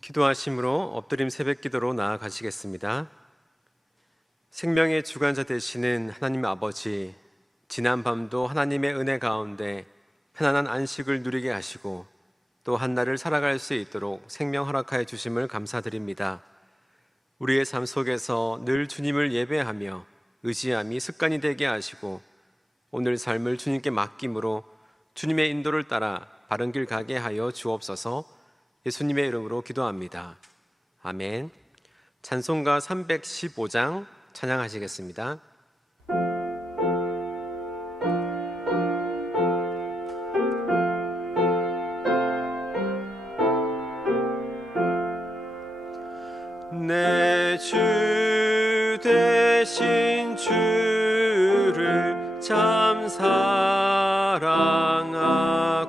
기도하심으로 엎드림 새벽기도로 나아가시겠습니다. 생명의 주관자 되시는 하나님 아버지, 지난 밤도 하나님의 은혜 가운데 편안한 안식을 누리게 하시고 또 한날을 살아갈 수 있도록 생명 허락하여 주심을 감사드립니다. 우리의 삶 속에서 늘 주님을 예배하며 의지함이 습관이 되게 하시고 오늘 삶을 주님께 맡김으로 주님의 인도를 따라 바른 길 가게 하여 주옵소서. 예수님의 이름으로 기도합니다. 아멘. 찬송가 315장 찬양하시겠습니다. 내 주 되신 주를 참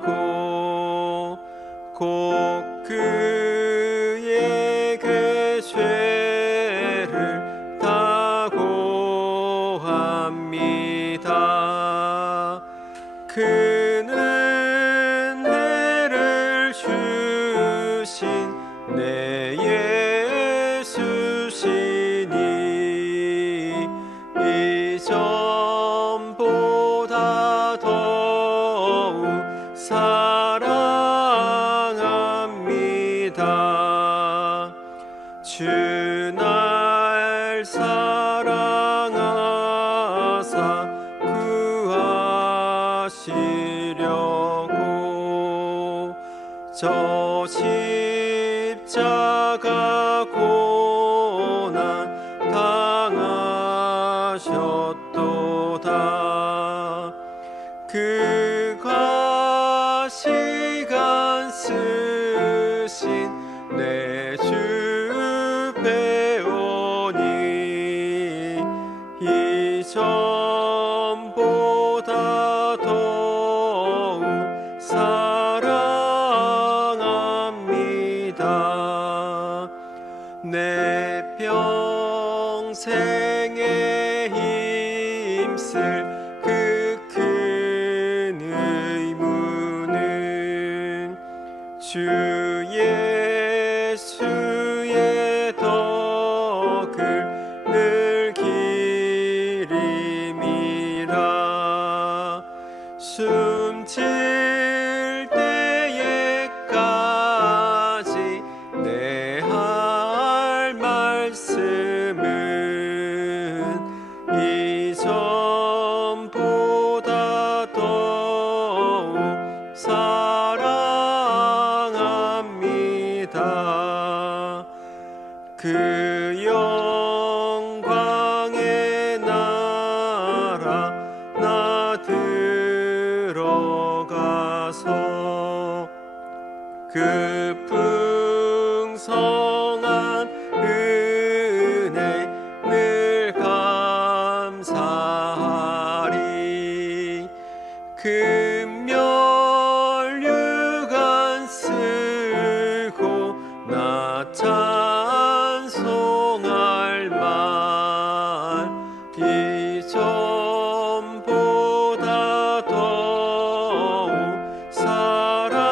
사랑하고 곧 그에게 죄를 다고 합니다. 그는 은혜를 주신 내 예수시니 이전보다 더욱 주 날 사랑하사 구하시려고 저 십자가 고난 당하셨도다. 그가 시간 쓰신 내 주 이전보다 더욱 사랑합니다. 내 평생에 힘쓸 그 큰 의무는 주 예수의 덕을 늘 기림이라. 숨질 때에까지 내 할 말씀은 이전보다 더욱 사랑합니다. 그 영광의 나라 나 들어가서 그 풍성한 은혜 늘 감사하리. 금멸류관 쓰고 찬송할 말 이전보다 더욱 사랑합니다.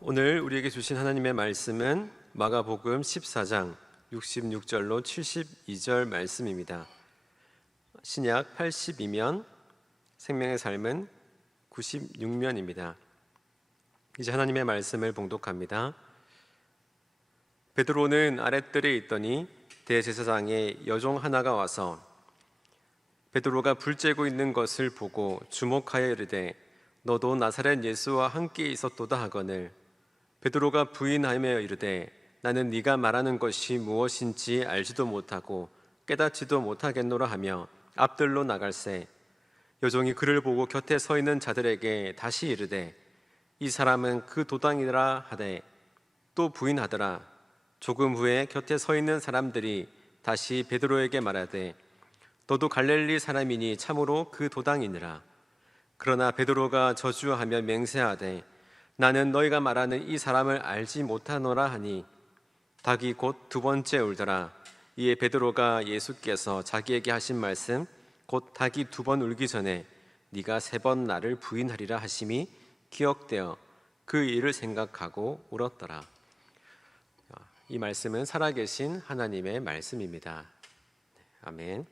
오늘 우리에게 주신 하나님의 말씀은 마가복음 14장 66절로 72절 말씀입니다. 신약 82면, 생명의 삶은 96면입니다. 이제 하나님의 말씀을 봉독합니다. 베드로는 아랫뜰에 있더니 대제사장의 여종 하나가 와서 베드로가 불 쬐고 있는 것을 보고 주목하여 이르되 너도 나사렛 예수와 함께 있었도다 하거늘 베드로가 부인하며 이르되 나는 네가 말하는 것이 무엇인지 알지도 못하고 깨닫지도 못하겠노라 하며 앞들로 나갈새 여종이 그를 보고 곁에 서 있는 자들에게 다시 이르되 이 사람은 그 도당이라 하되 또 부인하더라. 조금 후에 곁에 서 있는 사람들이 다시 베드로에게 말하되 너도 갈릴리 사람이니 참으로 그 도당이니라. 그러나 베드로가 저주하며 맹세하되 나는 너희가 말하는 이 사람을 알지 못하노라 하니 닭이 곧 두 번째 울더라. 이에 베드로가 예수께서 자기에게 하신 말씀 곧 닭이 두 번 울기 전에 네가 세 번 나를 부인하리라 하심이 기억되어 그 일을 생각하고 울었더라. 이 말씀은 살아계신 하나님의 말씀입니다. 아멘.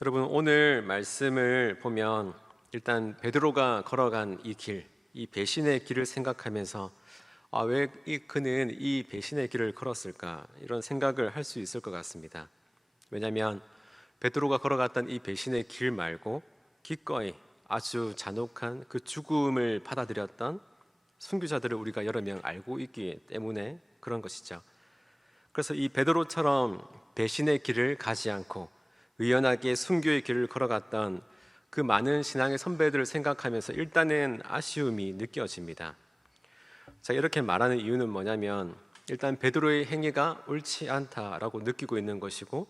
여러분, 오늘 말씀을 보면 일단 베드로가 걸어간 이 길, 이 배신의 길을 생각하면서 왜 그는 이 배신의 길을 걸었을까, 이런 생각을 할 수 있을 것 같습니다. 왜냐하면 베드로가 걸어갔던 이 배신의 길 말고 기꺼이 아주 잔혹한 그 죽음을 받아들였던 순교자들을 우리가 여러 명 알고 있기 때문에 그런 것이죠. 그래서 이 베드로처럼 배신의 길을 가지 않고 의연하게 순교의 길을 걸어갔던 그 많은 신앙의 선배들을 생각하면서 일단은 아쉬움이 느껴집니다. 자, 이렇게 말하는 이유는 뭐냐면 일단 베드로의 행위가 옳지 않다라고 느끼고 있는 것이고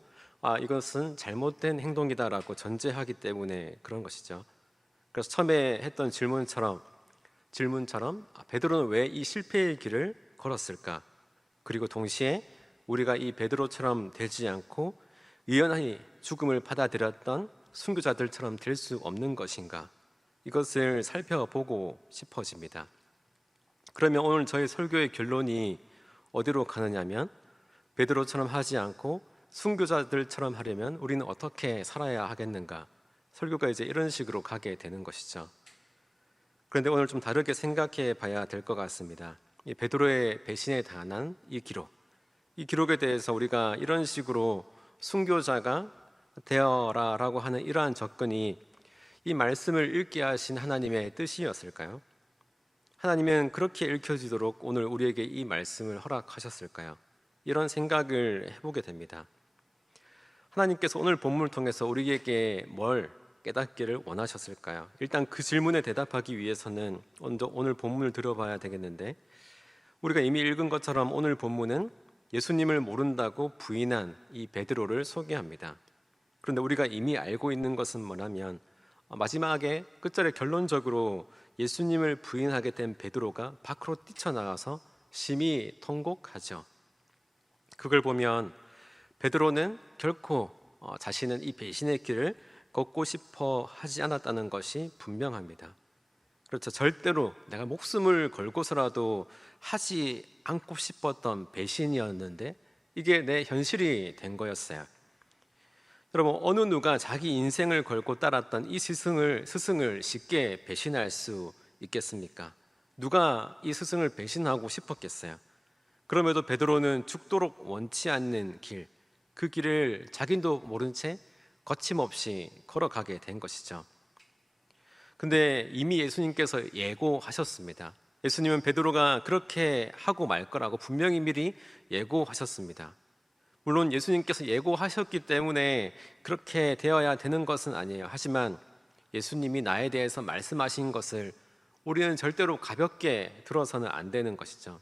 이것은 잘못된 행동이다라고 전제하기 때문에 그런 것이죠. 그래서 처음에 했던 질문처럼 베드로는 왜 이 실패의 길을 걸었을까? 그리고 동시에 우리가 이 베드로처럼 되지 않고 의연하게 죽음을 받아들였던 순교자들처럼 될 수 없는 것인가? 이것을 살펴보고 싶어집니다. 그러면 오늘 저희 설교의 결론이 어디로 가느냐면 베드로처럼 하지 않고 순교자들처럼 하려면 우리는 어떻게 살아야 하겠는가? 설교가 이제 이런 식으로 가게 되는 것이죠. 그런데 오늘 좀 다르게 생각해 봐야 될 것 같습니다. 이 베드로의 배신에 당한 이 기록에 대해서 우리가 이런 식으로 순교자가 되어라라고 하는 이러한 접근이 이 말씀을 읽게 하신 하나님의 뜻이었을까요? 하나님은 그렇게 읽혀지도록 오늘 우리에게 이 말씀을 허락하셨을까요? 이런 생각을 해보게 됩니다. 하나님께서 오늘 본문을 통해서 우리에게 뭘 깨닫기를 원하셨을까요? 일단 그 질문에 대답하기 위해서는 먼저 오늘 본문을 들어봐야 되겠는데, 우리가 이미 읽은 것처럼 오늘 본문은 예수님을 모른다고 부인한 이 베드로를 소개합니다. 그런데 우리가 이미 알고 있는 것은 뭐냐면 마지막에 끝절에 결론적으로 예수님을 부인하게 된 베드로가 밖으로 뛰쳐나가서 심히 통곡하죠. 그걸 보면 베드로는 결코 자신은 이 배신의 길을 걷고 싶어 하지 않았다는 것이 분명합니다. 그렇죠. 절대로 내가 목숨을 걸고서라도 하지 않고 싶었던 배신이었는데 이게 내 현실이 된 거였어요. 여러분, 어느 누가 자기 인생을 걸고 따랐던 이 스승을 쉽게 배신할 수 있겠습니까? 누가 이 스승을 배신하고 싶었겠어요? 그럼에도 베드로는 죽도록 원치 않는 길, 그 길을 자기도 모른 채 거침없이 걸어가게 된 것이죠. 근데 이미 예수님께서 예고하셨습니다. 예수님은 베드로가 그렇게 하고 말 거라고 분명히 미리 예고하셨습니다. 물론 예수님께서 예고하셨기 때문에 그렇게 되어야 되는 것은 아니에요. 하지만 예수님이 나에 대해서 말씀하신 것을 우리는 절대로 가볍게 들어서는 안 되는 것이죠.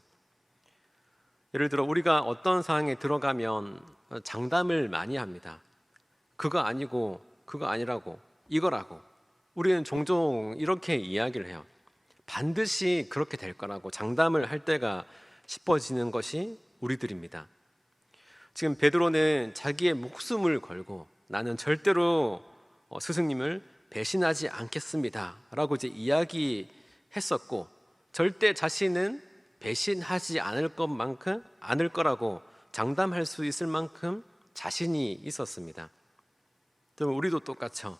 예를 들어 우리가 어떤 상황에 들어가면 장담을 많이 합니다. 그거 아니고 그거 아니라고, 이거라고. 우리는 종종 이렇게 이야기를 해요. 반드시 그렇게 될 거라고 장담을 할 때가 싶어지는 것이 우리들입니다. 지금 베드로는 자기의 목숨을 걸고 나는 절대로 스승님을 배신하지 않겠습니다 라고 이제 이야기했었고, 절대 자신은 배신하지 않을 거라고 장담할 수 있을 만큼 자신이 있었습니다. 그럼 우리도 똑같죠.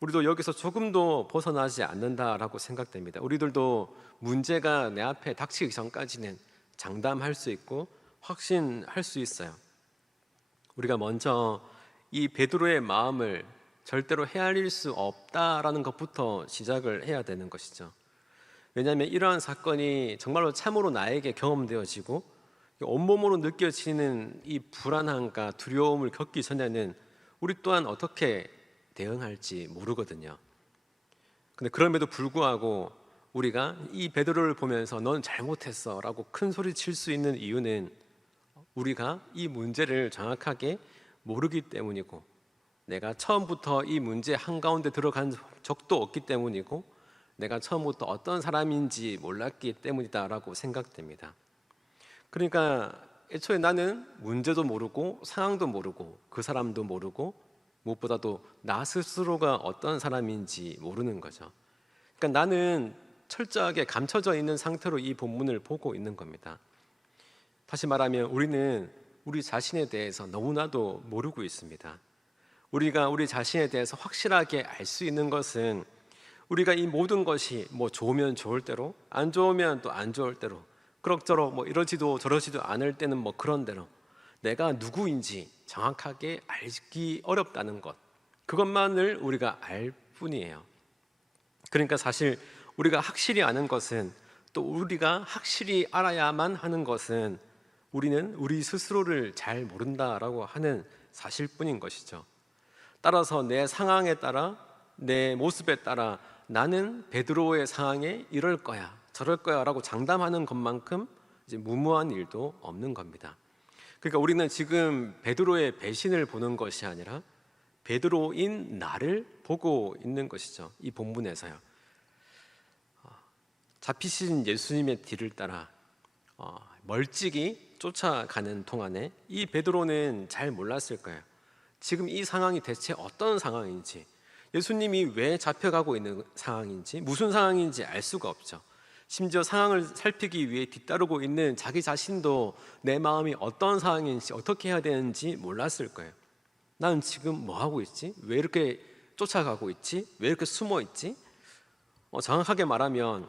우리도 여기서 조금도 벗어나지 않는다라고 생각됩니다. 우리들도 문제가 내 앞에 닥치기 전까지는 장담할 수 있고 확신할 수 있어요. 우리가 먼저 이 베드로의 마음을 절대로 헤아릴 수 없다라는 것부터 시작을 해야 되는 것이죠. 왜냐하면 이러한 사건이 정말로 참으로 나에게 경험되어지고 온몸으로 느껴지는 이 불안함과 두려움을 겪기 전에는 우리 또한 어떻게 대응할지 모르거든요. 근데 그럼에도 불구하고 우리가 이 베드로를 보면서 넌 잘못했어 라고 큰 소리 칠 수 있는 이유는 우리가 이 문제를 정확하게 모르기 때문이고, 내가 처음부터 이 문제 한가운데 들어간 적도 없기 때문이고, 내가 처음부터 어떤 사람인지 몰랐기 때문이다라고 생각됩니다. 그러니까 애초에 나는 문제도 모르고 상황도 모르고 그 사람도 모르고 무엇보다도 나 스스로가 어떤 사람인지 모르는 거죠. 그러니까 나는 철저하게 감춰져 있는 상태로 이 본문을 보고 있는 겁니다. 다시 말하면 우리는 우리 자신에 대해서 너무나도 모르고 있습니다. 우리가 우리 자신에 대해서 확실하게 알 수 있는 것은 우리가 이 모든 것이 좋으면 좋을 대로, 안 좋으면 또 안 좋을 대로, 그럭저럭 이러지도 저러지도 않을 때는 그런 대로 내가 누구인지 정확하게 알기 어렵다는 것, 그것만을 우리가 알 뿐이에요. 그러니까 사실 우리가 확실히 아는 것은, 또 우리가 확실히 알아야만 하는 것은 우리는 우리 스스로를 잘 모른다라고 하는 사실뿐인 것이죠. 따라서 내 상황에 따라, 내 모습에 따라 나는 베드로의 상황에 이럴 거야 저럴 거야 라고 장담하는 것만큼 이제 무모한 일도 없는 겁니다. 그러니까 우리는 지금 베드로의 배신을 보는 것이 아니라 베드로인 나를 보고 있는 것이죠. 이 본문에서요. 잡히신 예수님의 뒤를 따라 멀찍이 쫓아가는 동안에 이 베드로는 잘 몰랐을 거예요. 지금 이 상황이 대체 어떤 상황인지, 예수님이 왜 잡혀가고 있는 상황인지, 무슨 상황인지 알 수가 없죠. 심지어 상황을 살피기 위해 뒤따르고 있는 자기 자신도 내 마음이 어떤 상황인지, 어떻게 해야 되는지 몰랐을 거예요. 나는 지금 뭐 하고 있지? 왜 이렇게 쫓아가고 있지? 왜 이렇게 숨어 있지? 정확하게 말하면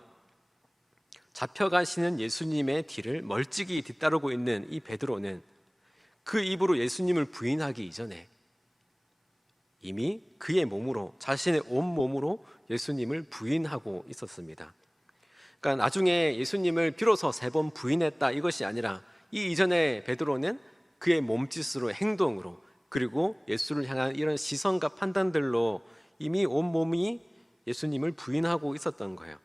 잡혀가시는 예수님의 뒤를 멀찍이 뒤따르고 있는 이 베드로는 그 입으로 예수님을 부인하기 이전에 이미 그의 몸으로, 자신의 온 몸으로 예수님을 부인하고 있었습니다. 그러니까 나중에 예수님을 비로소 3번 부인했다 이것이 아니라, 이 이전에 베드로는 그의 몸짓으로, 행동으로, 그리고 예수를 향한 이런 시선과 판단들로 이미 온 몸이 예수님을 부인하고 있었던 거예요.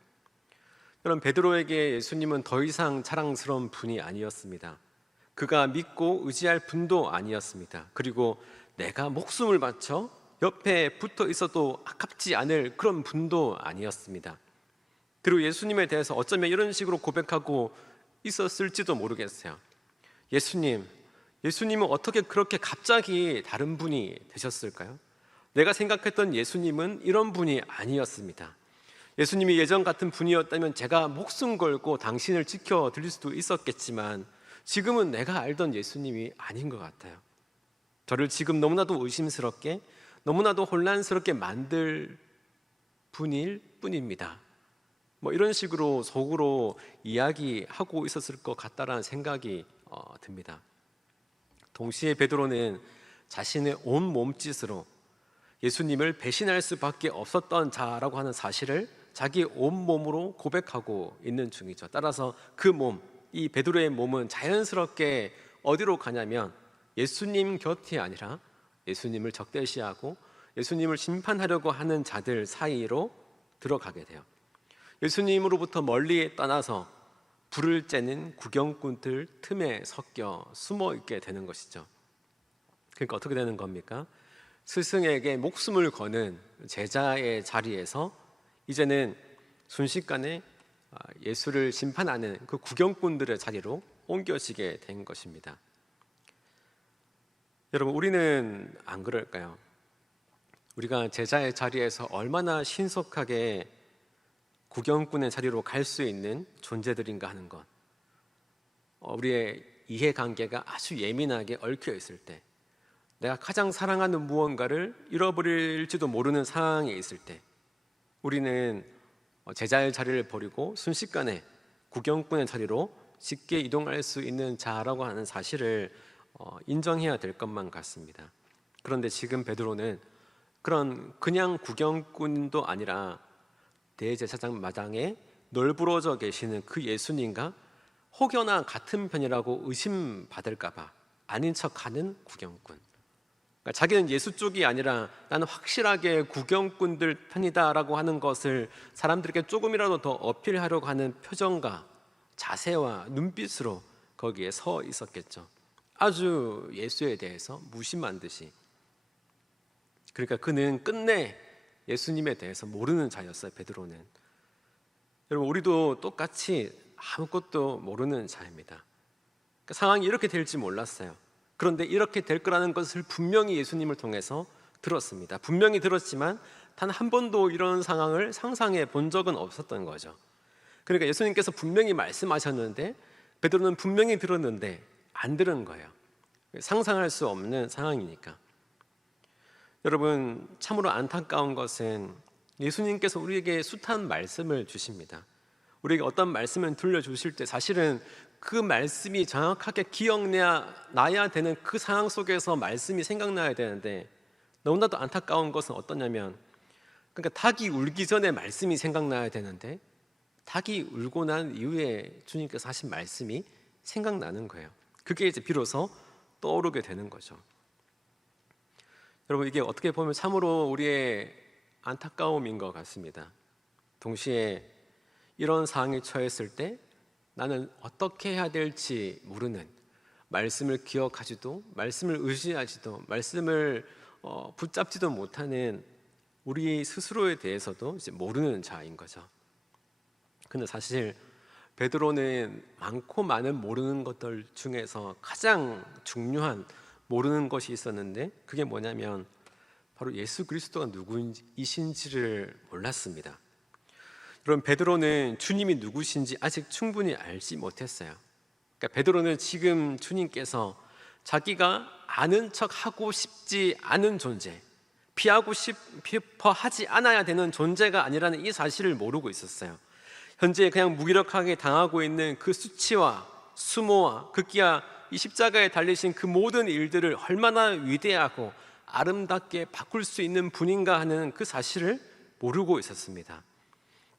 여러분, 베드로에게 예수님은 더 이상 자랑스러운 분이 아니었습니다. 그가 믿고 의지할 분도 아니었습니다. 그리고 내가 목숨을 바쳐 옆에 붙어 있어도 아깝지 않을 그런 분도 아니었습니다. 그리고 예수님에 대해서 어쩌면 이런 식으로 고백하고 있었을지도 모르겠어요. 예수님은 어떻게 그렇게 갑자기 다른 분이 되셨을까요? 내가 생각했던 예수님은 이런 분이 아니었습니다. 예수님이 예전 같은 분이었다면 제가 목숨 걸고 당신을 지켜드릴 수도 있었겠지만, 지금은 내가 알던 예수님이 아닌 것 같아요. 저를 지금 너무나도 의심스럽게, 너무나도 혼란스럽게 만들 분일 뿐입니다. 이런 식으로 속으로 이야기하고 있었을 것 같다라는 생각이 듭니다. 동시에 베드로는 자신의 온 몸짓으로 예수님을 배신할 수밖에 없었던 자라고 하는 사실을 자기 온 몸으로 고백하고 있는 중이죠. 따라서 그 몸, 이 베드로의 몸은 자연스럽게 어디로 가냐면 예수님 곁이 아니라 예수님을 적대시하고 예수님을 심판하려고 하는 자들 사이로 들어가게 돼요. 예수님으로부터 멀리 떠나서 불을 쬐는 구경꾼들 틈에 섞여 숨어 있게 되는 것이죠. 그러니까 어떻게 되는 겁니까? 스승에게 목숨을 거는 제자의 자리에서 이제는 순식간에 예수를 심판하는 그 구경꾼들의 자리로 옮겨지게 된 것입니다. 여러분, 우리는 안 그럴까요? 우리가 제자의 자리에서 얼마나 신속하게 구경꾼의 자리로 갈 수 있는 존재들인가 하는 것, 우리의 이해관계가 아주 예민하게 얽혀 있을 때, 내가 가장 사랑하는 무언가를 잃어버릴지도 모르는 상황에 있을 때, 우리는 제자의 자리를 버리고 순식간에 구경꾼의 자리로 쉽게 이동할 수 있는 자라고 하는 사실을 인정해야 될 것만 같습니다. 그런데 지금 베드로는 그냥 구경꾼도 아니라 대제사장 마당에 널브러져 계시는 그 예수님과 혹여나 같은 편이라고 의심받을까 봐 아닌 척하는 구경꾼. 그러니까 자기는 예수 쪽이 아니라 나는 확실하게 구경꾼들 편이다라고 하는 것을 사람들에게 조금이라도 더 어필하려고 하는 표정과 자세와 눈빛으로 거기에 서 있었겠죠. 아주 예수에 대해서 무심한 듯이. 그러니까 그는 끝내 예수님에 대해서 모르는 자였어요. 베드로는. 여러분, 우리도 똑같이 아무것도 모르는 자입니다. 그러니까 상황이 이렇게 될지 몰랐어요. 그런데 이렇게 될 거라는 것을 분명히 예수님을 통해서 들었습니다. 분명히 들었지만 단 한 번도 이런 상황을 상상해 본 적은 없었던 거죠. 그러니까 예수님께서 분명히 말씀하셨는데 베드로는 분명히 들었는데 안 들은 거예요. 상상할 수 없는 상황이니까. 여러분, 참으로 안타까운 것은 예수님께서 우리에게 숱한 말씀을 주십니다. 우리에게 어떤 말씀을 들려주실 때 사실은 그 말씀이 정확하게 기억나야 되는 그 상황 속에서 말씀이 생각나야 되는데, 너무나도 안타까운 것은 어떠냐면, 그러니까 닭이 울기 전에 말씀이 생각나야 되는데 닭이 울고 난 이후에 주님께서 하신 말씀이 생각나는 거예요. 그게 이제 비로소 떠오르게 되는 거죠. 여러분, 이게 어떻게 보면 참으로 우리의 안타까움인 것 같습니다. 동시에 이런 상황에 처했을 때 나는 어떻게 해야 될지 모르는, 말씀을 기억하지도 말씀을 의지하지도 말씀을 붙잡지도 못하는 우리 스스로에 대해서도 이제 모르는 자인 거죠. 근데 사실 베드로는 많고 많은 모르는 것들 중에서 가장 중요한 모르는 것이 있었는데, 그게 뭐냐면 바로 예수 그리스도가 누구이신지를 몰랐습니다. 여러분, 베드로는 주님이 누구신지 아직 충분히 알지 못했어요. 그러니까 베드로는 지금 주님께서 자기가 아는 척하고 싶지 않은 존재, 피하고 싶어 하지 않아야 되는 존재가 아니라는 이 사실을 모르고 있었어요. 현재 그냥 무기력하게 당하고 있는 그 수치와 수모와 급기야 이 십자가에 달리신 그 모든 일들을 얼마나 위대하고 아름답게 바꿀 수 있는 분인가 하는 그 사실을 모르고 있었습니다.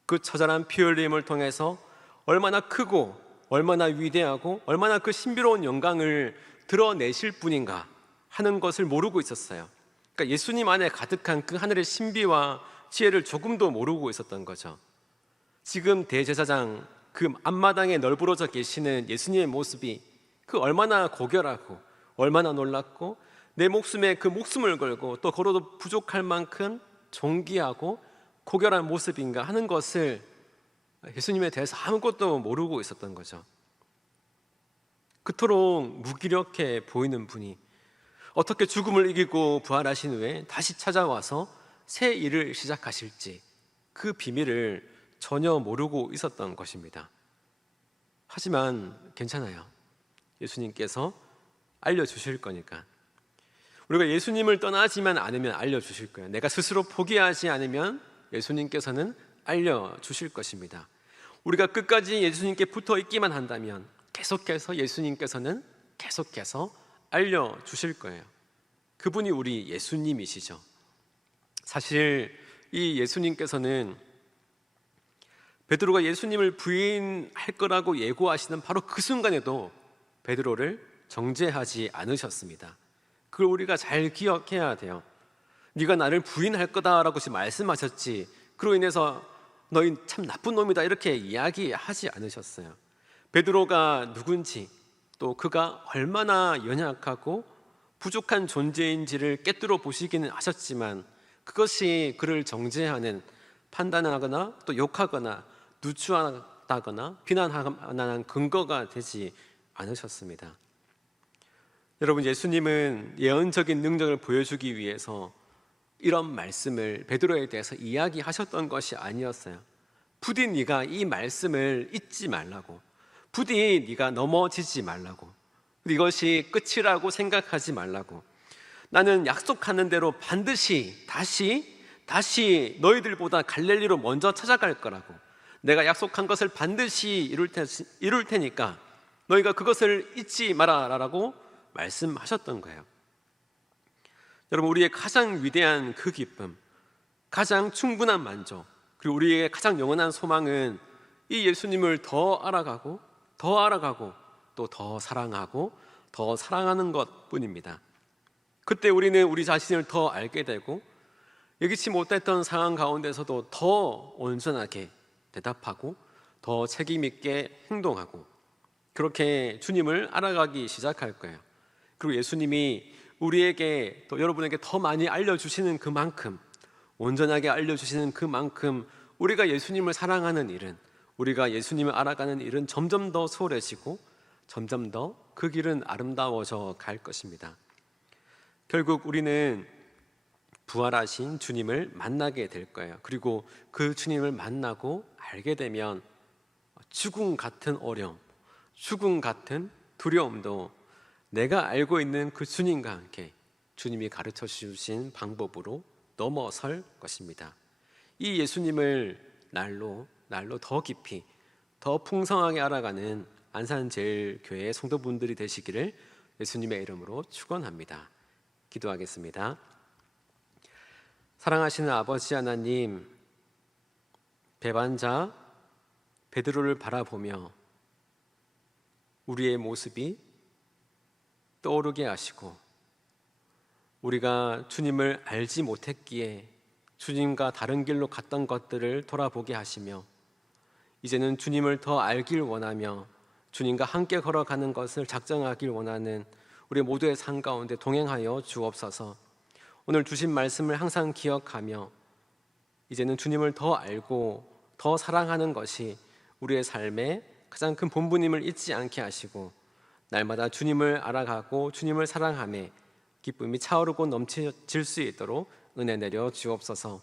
그 처절한 피 흘림을 통해서 얼마나 크고 얼마나 위대하고 얼마나 그 신비로운 영광을 드러내실 분인가 하는 것을 모르고 있었어요. 그러니까 예수님 안에 가득한 그 하늘의 신비와 지혜를 조금도 모르고 있었던 거죠. 지금 대제사장 그 앞마당에 널브러져 계시는 예수님의 모습이 그 얼마나 고결하고 얼마나 놀랍고 내 목숨에 그 목숨을 걸고 또 걸어도 부족할 만큼 존귀하고 고결한 모습인가 하는 것을 예수님에 대해서 아무것도 모르고 있었던 거죠. 그토록 무기력해 보이는 분이 어떻게 죽음을 이기고 부활하신 후에 다시 찾아와서 새 일을 시작하실지 그 비밀을 전혀 모르고 있었던 것입니다. 하지만 괜찮아요. 예수님께서 알려주실 거니까. 우리가 예수님을 떠나지만 않으면 알려주실 거예요. 내가 스스로 포기하지 않으면 예수님께서는 알려주실 것입니다. 우리가 끝까지 예수님께 붙어 있기만 한다면 계속해서 예수님께서는 계속해서 알려주실 거예요. 그분이 우리 예수님이시죠. 사실 이 예수님께서는 베드로가 예수님을 부인할 거라고 예고하시는 바로 그 순간에도 베드로를 정죄하지 않으셨습니다. 그걸 우리가 잘 기억해야 돼요. 네가 나를 부인할 거다라고 말씀하셨지, 그로 인해서 너희 참 나쁜 놈이다 이렇게 이야기하지 않으셨어요. 베드로가 누군지, 또 그가 얼마나 연약하고 부족한 존재인지를 꿰뚫어 보시기는 하셨지만 그것이 그를 정죄하는, 판단하거나 또 욕하거나 누추하다거나 비난할 만한 근거가 되지 않으셨습니다. 여러분, 예수님은 예언적인 능력을 보여주기 위해서 이런 말씀을 베드로에 대해서 이야기하셨던 것이 아니었어요. 부디 네가 이 말씀을 잊지 말라고, 부디 네가 넘어지지 말라고, 이것이 끝이라고 생각하지 말라고, 나는 약속하는 대로 반드시 다시 너희들보다 갈릴리로 먼저 찾아갈 거라고, 내가 약속한 것을 반드시 이룰 테니까 너희가 그것을 잊지 마라라고 말씀하셨던 거예요. 여러분, 우리의 가장 위대한 그 기쁨, 가장 충분한 만족, 그리고 우리의 가장 영원한 소망은 이 예수님을 더 알아가고 또 더 사랑하고 더 사랑하는 것뿐입니다. 그때 우리는 우리 자신을 더 알게 되고 예기치 못했던 상황 가운데서도 더 온전하게 대답하고 더 책임 있게 행동하고 그렇게 주님을 알아가기 시작할 거예요. 그리고 예수님이 우리에게 또 여러분에게 더 많이 알려주시는 그만큼, 온전하게 알려주시는 그만큼 우리가 예수님을 사랑하는 일은, 우리가 예수님을 알아가는 일은 점점 더 수월해지고 점점 더 그 길은 아름다워져 갈 것입니다. 결국 우리는 부활하신 주님을 만나게 될 거예요. 그리고 그 주님을 만나고 알게 되면 죽음 같은 어려움, 죽음 같은 두려움도 내가 알고 있는 그 주님과 함께 주님이 가르쳐 주신 방법으로 넘어설 것입니다. 이 예수님을 날로 더 깊이, 더 풍성하게 알아가는 안산제일교회 성도분들이 되시기를 예수님의 이름으로 축원합니다. 기도하겠습니다. 사랑하시는 아버지 하나님, 배반자 베드로를 바라보며 우리의 모습이 떠오르게 하시고, 우리가 주님을 알지 못했기에 주님과 다른 길로 갔던 것들을 돌아보게 하시며, 이제는 주님을 더 알길 원하며 주님과 함께 걸어가는 것을 작정하길 원하는 우리 모두의 삶 가운데 동행하여 주옵소서. 오늘 주신 말씀을 항상 기억하며 이제는 주님을 더 알고 더 사랑하는 것이 우리의 삶의 가장 큰 본분임을 잊지 않게 하시고, 날마다 주님을 알아가고 주님을 사랑하며 기쁨이 차오르고 넘칠 수 있도록 은혜 내려 주옵소서.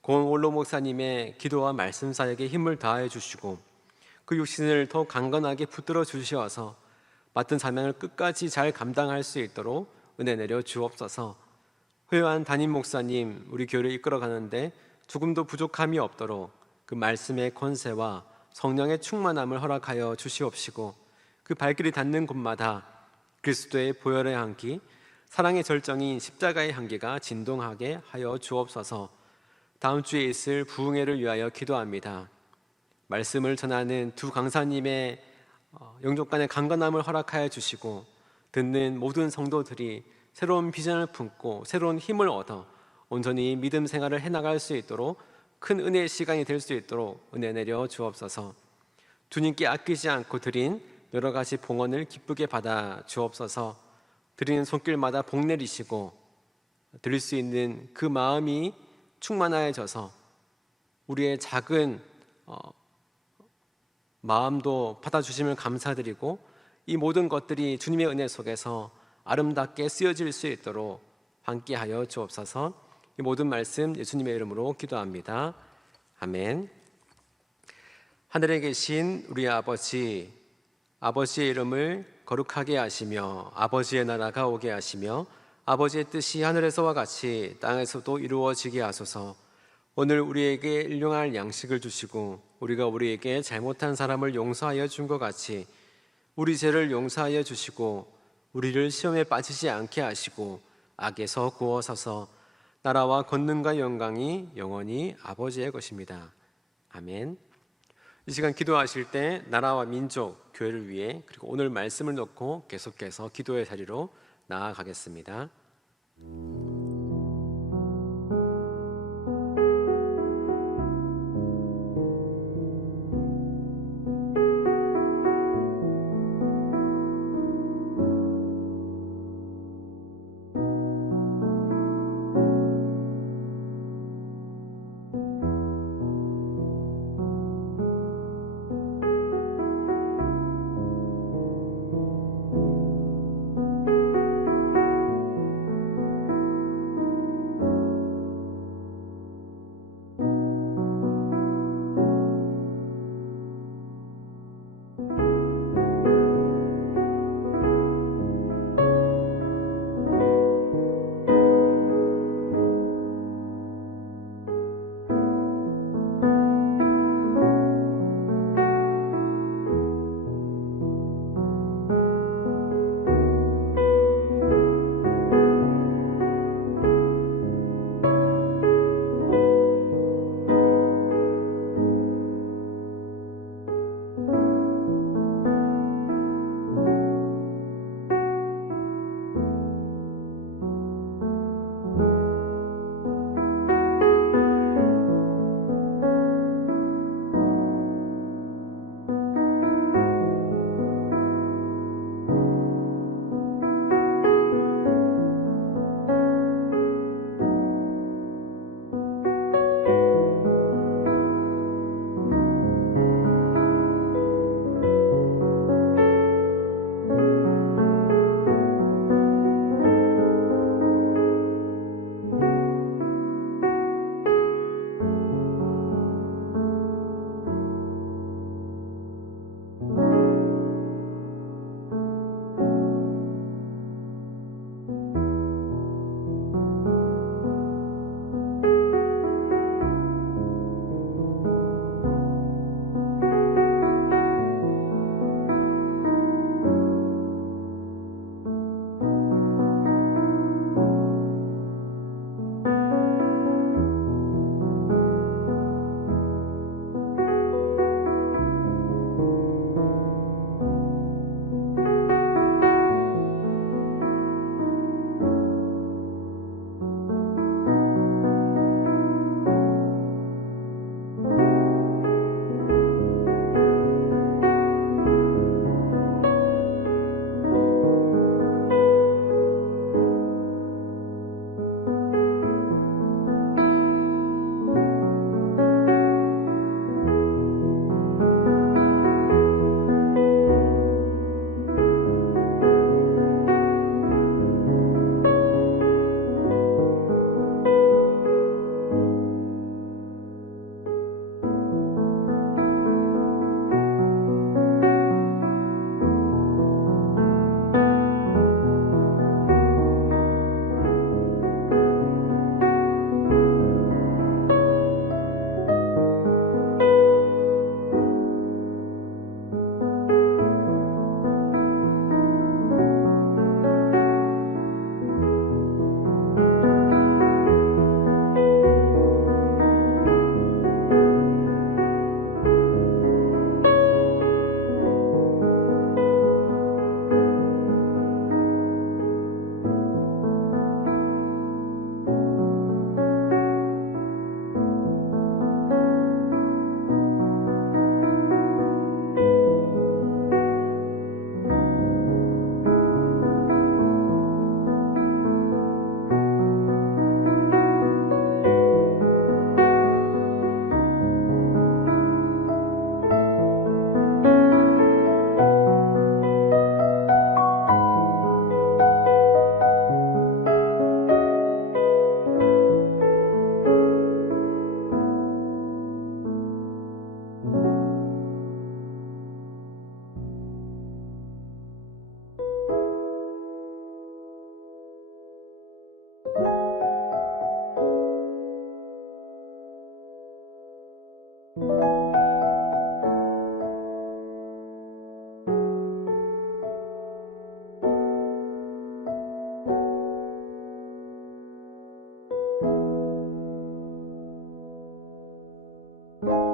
고은올로 목사님의 기도와 말씀 사역에 힘을 다해 주시고 그 육신을 더 강건하게 붙들어 주시어서 맡은 사명을 끝까지 잘 감당할 수 있도록 은혜 내려 주옵소서. 회화한 담임 목사님, 우리 교회를 이끌어가는데 조금도 부족함이 없도록 그 말씀의 권세와 성령의 충만함을 허락하여 주시옵시고, 그 발길이 닿는 곳마다 그리스도의 보혈의 향기, 사랑의 절정인 십자가의 향기가 진동하게 하여 주옵소서. 다음 주에 있을 부흥회를 위하여 기도합니다. 말씀을 전하는 두 강사님의 영적 간의 강건함을 허락하여 주시고, 듣는 모든 성도들이 새로운 비전을 품고 새로운 힘을 얻어 온전히 믿음 생활을 해나갈 수 있도록 큰 은혜의 시간이 될 수 있도록 은혜 내려 주옵소서. 주님께 아끼지 않고 드린 여러 가지 봉헌을 기쁘게 받아 주옵소서. 드리는 손길마다 복 내리시고 드릴 수 있는 그 마음이 충만해져서 우리의 작은 마음도 받아주심을 감사드리고, 이 모든 것들이 주님의 은혜 속에서 아름답게 쓰여질 수 있도록 함께하여 주옵소서. 이 모든 말씀 예수님의 이름으로 기도합니다. 아멘. 하늘에 계신 우리 아버지, 아버지의 이름을 거룩하게 하시며 아버지의 나라가 오게 하시며 아버지의 뜻이 하늘에서와 같이 땅에서도 이루어지게 하소서. 오늘 우리에게 일용할 양식을 주시고 우리가 우리에게 잘못한 사람을 용서하여 준 것 같이 우리 죄를 용서하여 주시고 우리를 시험에 빠지지 않게 하시고 악에서 구하소서. 나라와 권능과 영광이 영원히 아버지의 것입니다. 아멘. 이 시간 기도하실 때 나라와 민족, 교회를 위해 그리고 오늘 말씀을 놓고 계속해서 기도의 자리로 나아가겠습니다. 주